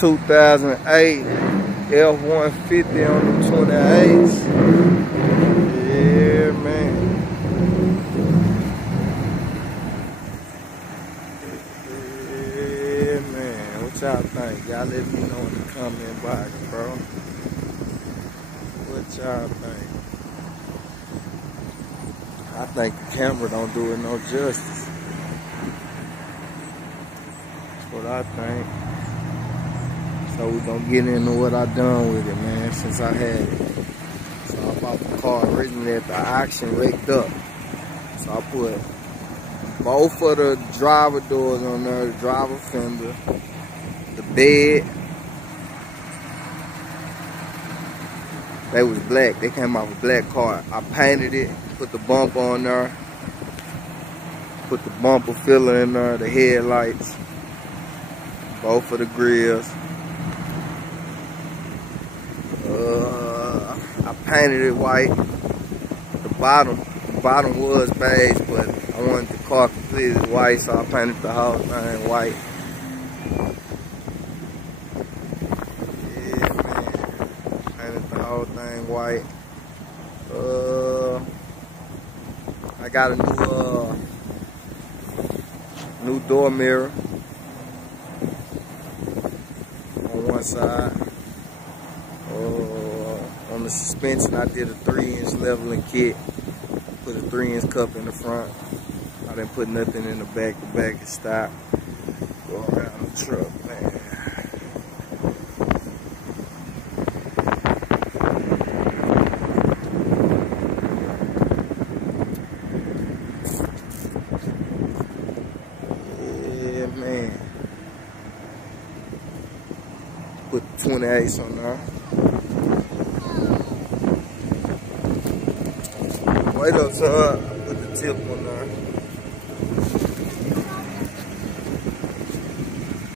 2008 F150 on the 28's. Yeah, man. Yeah, man. What y'all think? Y'all let me know in the comment box, bro. What y'all think? I think the camera don't do it no justice. That's what I think. So we gonna get into what I done with it, man, since I had it. So I bought the car originally at the auction, rigged up. So I put both of the driver doors on there, the driver fender, the bed. They was black, they came off a black car. I painted it, put the bumper on there, put the bumper filler in there, the headlights, both of the grills. I painted it white. The bottom was beige, but I wanted the car completely white, so I painted the whole thing white. Yeah, man. Painted the whole thing white. I got a new door mirror on one side. On the suspension, I did a 3-inch leveling kit. Put a 3-inch cup in the front. I didn't put nothing in the back. The back is stock. Go around the truck, man. Yeah, man. Put 28's on there. Wait up, son. Put the tip on there.